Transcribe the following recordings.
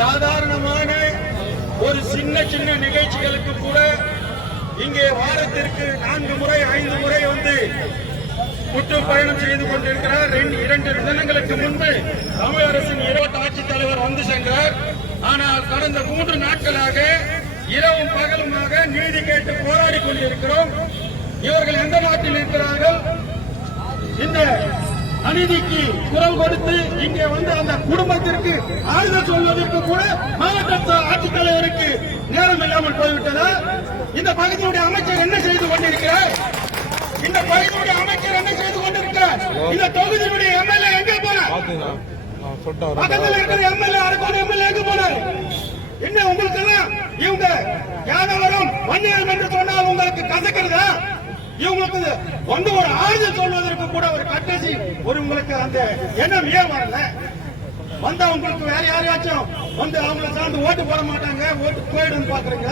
சாதாரணமான ஒரு சின்ன சின்ன நிகழ்ச்சிகளுக்கு கூட இங்கே வாரத்திற்கு 4 முறை 5 முறை வந்து சுற்றுப்பயணம் செய்து கொண்டிருக்கிறார். 2 தினங்களுக்கு முன்பு தமிழக அரசின் மாவட்ட ஆட்சித்தலைவர் வந்து சென்றார். ஆனால் கடந்த 3 நாட்களாக இரவும் பகலுமாக நீதி கேட்டு போராடி கொண்டிருக்கிறோம். இவர்கள் எந்த நாட்டில் இருக்கிறார்கள்? இந்த அநீதிக்கு குரல் கொடுத்து இங்கே வந்து அந்த குடும்பத்திற்கு ஆறுதல் சொல்வதற்கு கூட மாவட்ட ஆட்சித்தலைவருக்கு நேரம் இல்லாமல் போய்விட்டதா? இந்த பகுதியுடைய அமைச்சர் என்ன செய்து கொண்டிருக்கிறார்? இந்த பகுதியுடைய அமைச்சர் என்ன செய்து கொண்டிருக்கிறார்? இந்த தொகுதியுடைய எம்எல்ஏ எங்கே போனார்? பக்கத்தில் இருக்கிற எம்எல்ஏ அரக்கோணம் எம்எல்ஏ எங்க போனார்? என்ன உங்களுக்கு இவங்க யாதவரும் வன்னியர் என்று சொன்னால் உங்களுக்கு கசக்கிறதா? இவங்களுக்கு வந்து ஒரு ஆறுதல் சொல்வதற்கு கூட ஒரு கட்டசி ஒரு உங்களுக்கு அந்த எண்ணம் ஏன் வரல? வந்தா உங்களுக்கு வேற யாரையாச்சும் வந்து அவங்களை சார்ந்து ஓட்டு போட மாட்டாங்க, ஓட்டு போயிடும் பாக்குறீங்க.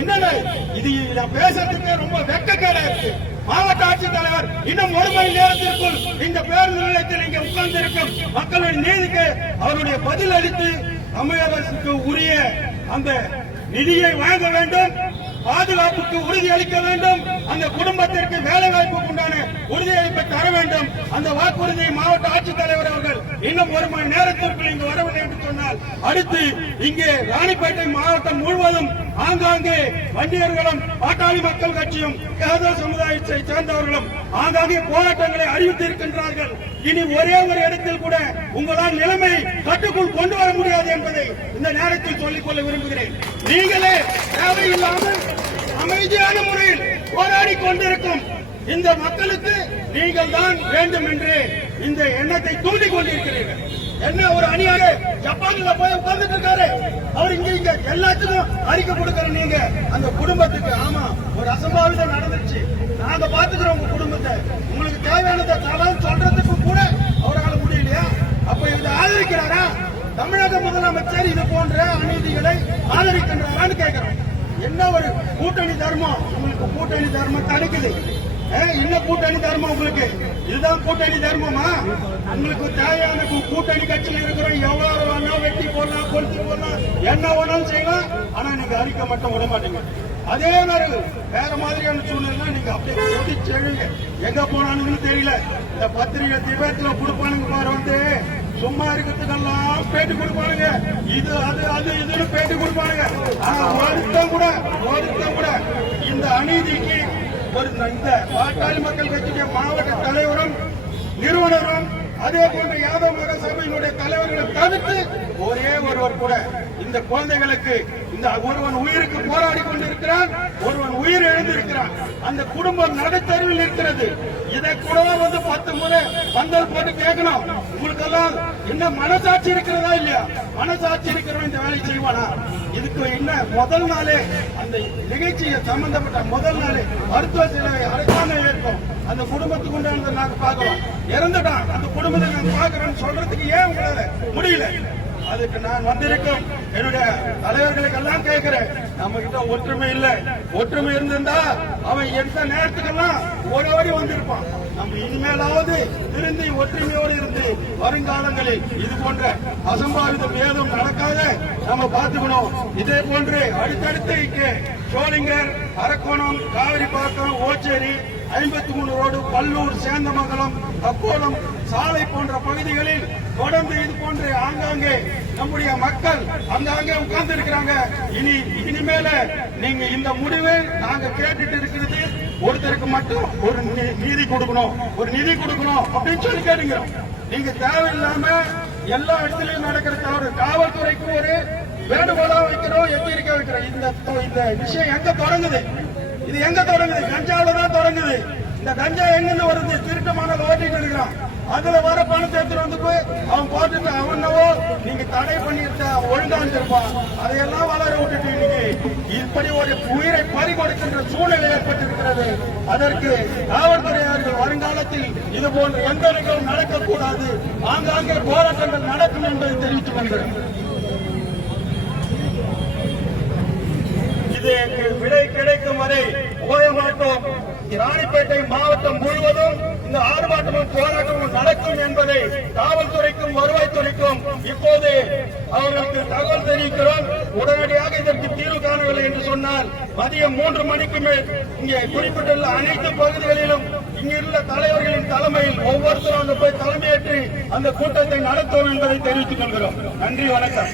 என்னன்னா இது பேசுறதுக்கு ரொம்ப வெட்கக்கேடா இருக்கு. மாவட்ட ஆட்சித்தலைவர் இன்னும் 1 மணி நேரத்திற்குள் இந்த பேருந்து நிலையத்தில் இங்கே உட்கார்ந்து இருக்கும் மக்களின் நீதிக்கு அவருடைய பதில் அளித்து தமிழக அரசுக்கு உரிய அந்த நிதியை வழங்க வேண்டும், பாதுகாப்புக்கு உறுதி அளிக்க வேண்டும், அந்த குடும்பத்திற்கு வேலை வாய்ப்புக்கு உண்டான உறுதியளிப்பை தர வேண்டும். அந்த வாக்குறுதியை மாவட்ட ஆட்சித்தலைவர் அவர்கள் இன்னும் 1 மணி நேரத்திற்குள் இங்கு வரவில்லை என்று சொன்னால் அடுத்து இங்கே ராணிப்பேட்டை மாவட்டம் முழுவதும் ஆங்காங்கே வன்னியர்களும் பாட்டாளி மக்கள் கட்சியும் யாதவ சமுதாயத்தை சேர்ந்தவர்களும் ஆங்காங்கே போராட்டங்களை அறிவித்திருக்கின்றார்கள். இனி ஒரே ஒரு இடத்தில் கூட உங்களால் நிலைமை கட்டுக்குள் கொண்டு வர முடியாது என்பதை இந்த நேரத்தில் சொல்லிக்கொள்ள விரும்புகிறேன். நீங்களே தேவையில்லாமல் அமைதியான முறையில் போராடி கொண்டிருக்கும் இந்த மக்களுக்கு நீங்கள் தான் வேண்டும் என்று இந்த எண்ணத்தை தூண்டிக் கொண்டிருக்கிறீர்கள். என்ன ஒரு அணியாக ஜப்பான்ல போய் உட்கார்ந்துட்டு இருக்காரு அவர், இங்க எல்லாத்துக்கும் அறிக்கை கொடுக்கிற நீங்க அந்த குடும்பத்துக்கு ஆமா ஒரு அசம்பாவிதம் நடந்துச்சு, நாங்க பாத்துக்கிறோம் உங்க குடும்பத்தை, உங்களுக்கு தேவையானதை தகவல் சொல்றதுக்கு கூட அவரால் முடியலையா? அப்ப இதை ஆதரிக்கிறாரா? தமிழக முதலமைச்சர் இது போன்ற அநீதிகளை ஆதரிக்கின்றாரான்னு கேட்கிறோம். என்ன ஒரு கூட்டணி தர்மம் உங்களுக்கு? கூட்டணி தர்மம் தடுக்குது. இன்னும் கூட்டணி தர்மம் உங்களுக்கு இதுதான் கூட்டணி தர்மமா? உங்களுக்கு தேவையான கூட்டணி கட்சியில் இருக்கிற எவ்வளவு வேணா வெட்டி போடலாம், கொளுத்தி போடலாம், என்ன வேணாலும் செய்யலாம். ஆனா நீங்க அறிக்கை மட்டும் விட மாட்டீங்க. அதே மாதிரி வேற மாதிரியான சூழ்நிலை நீங்க அப்படியே செழிங்க. எங்க போனானுன்னு தெரியல. இந்த பத்திரிகை திபேத்துல கொடுப்பானுங்க பாரு, வந்து சும்மா இருக்கிறதுக்கெல்லாம் பேட்டி கொடுப்பானுங்க. இது அது அது இதுன்னு பேட்டி கொடுப்பானுங்க. ஆனா ஒருத்தம் கூட இந்த அநீதிக்கு ஒரு இந்த பாட்டாளி மக்கள் கட்சியுடைய மாவட்ட தலைவரும் நிறுவனரும் அதே போன்ற யாதவ மக சபையினுடைய தலைவர்களை தவிர்த்து ஒரே ஒருவர் கூட இந்த குழந்தைகளுக்கு இந்த ஒருவன் உயிருக்கு போராடி கொண்டிருக்கிறான், ஒருவன் உயிர் எழுந்திருக்கிறான், அந்த குடும்பம் நடுத்தருவில் இருக்கிறது. இதை கூட வந்து 10 முறை பந்தல் போட்டு கேட்கணும். உங்களுக்கு எல்லாம் என்ன மனசாட்சி இருக்கிறதா இல்லையா? மனசாட்சி இருக்கிறவன் இந்த வேலை செய்வானா? இதுக்கு என்ன முதல் நாளே அந்த நிகழ்ச்சியை சம்பந்தப்பட்ட முதல் நாளே மருத்துவ செலவை அரசாங்கம் ஏற்கும். அந்த குடும்பத்துக்கு உண்டானதை நாங்க பாக்கிறோம். இறந்துட்டான் அந்த குடும்பத்தை நாங்க பாக்குறோம்னு சொல்றதுக்கு ஏன் உங்களால முடியல? அதுக்கு நான் வந்திருக்கோம் என்னுடைய தலைவர்களுக்கு எல்லாம் கேட்கிறேன். நம்ம கிட்ட ஒற்றுமை இல்லை. ஒற்றுமை இருந்திருந்தா அவன் எந்த நேரத்துக்கெல்லாம் ஓடி வந்திருப்பான். நம்ம இனிமேலாவது திருந்தி ஒற்றுமையோடு இருந்து வருங்காலங்களில் இது போன்ற அசம்பாவிதம் ஏதும் நடக்காத நம்ம பார்த்துக்கணும். இதே போன்று அடுத்தடுத்து இங்கே சோளிங்கர், அரக்கோணம், காவிரிப்பாக்கம், ஓச்சேரி, 53 ரோடு, பல்லூர், சேந்தமங்கலம், தக்கோலம் சாலை போன்ற பகுதிகளில் தொடர்ந்து இது போன்று ஆங்காங்கே நம்முடைய மக்கள் அங்காங்கே உட்கார்ந்து இருக்கிறாங்க. இனிமேல நீங்க இந்த முடிவை நாங்க கேட்டுட்டு இருக்கிறது ஒருத்தருக்கு மட்டும் ஒரு நீதி கொடுக்கணும், ஒரு நிதி கொடுக்கணும் அப்படின்னு சொல்லி கேட்டுக்கிறோம். நீங்க தேவையில்லாம எல்லா இடத்துலயும் நடக்கிற தவறு. காவல்துறைக்கு ஒரு வேண்டுகோளா வைக்கிறோம், எச்சரிக்கை வைக்கிறோம். இந்த விஷயம் எங்க தொடங்குது? இது எங்க தொடங்குது? கஞ்சாவில தான் தொடங்குது. இந்த கஞ்சா எங்கிருந்து வருது? திருட்டமான ஓட்டிட்டு இருக்கிறான். அதுல வர பணத்தை எடுத்துட்டு வந்து போய் அவன் போட்டுட்டு அவனவோ நீங்க தடை பண்ணிருக்க ஒழுங்கான் இருப்பான். அதையெல்லாம் வளர விட்டுட்டு இன்னைக்கு இப்படி ஒரு உயிரை பறி கொடுக்கின்ற சூழ்நிலை ஏற்பட்டிருக்கிறது. அதற்கு காவல்துறையாளர்கள் வருங்காலத்தில் இது போன்ற எந்த நிகழ்வும் நடக்கக்கூடாது, ஆங்காங்கே போராட்டங்கள் நடக்கும் என்பதை தெரிவித்துக் கொள்கிறேன். இது விடை கிடைக்கும் வரை ஓய மாட்டோம். ராணிப்பேட்டை மாவட்டம் முழுவதும் இந்த ஆர்ப்பாட்டமும் போராட்டமும் நடக்கும் என்பதை காவல்துறைக்கும் வருவாய்த்துறைக்கும் இப்போது அவர்களுக்கு தகவல் தெரிவிக்கிறோம். உடனடியாக இதற்கு தீர்வு காணவில்லை என்று சொன்னால் மதியம் 3 மணிக்கு மேல் இங்கே குறிப்பிட்டுள்ள அனைத்து பகுதிகளிலும் இங்குள்ள தலைவர்களின் தலைமையில் ஒவ்வொருத்தரும் போய் தலைமையேற்று அந்த கூட்டத்தை நடத்துவோம் என்பதை தெரிவித்துக் கொள்கிறோம். நன்றி, வணக்கம்.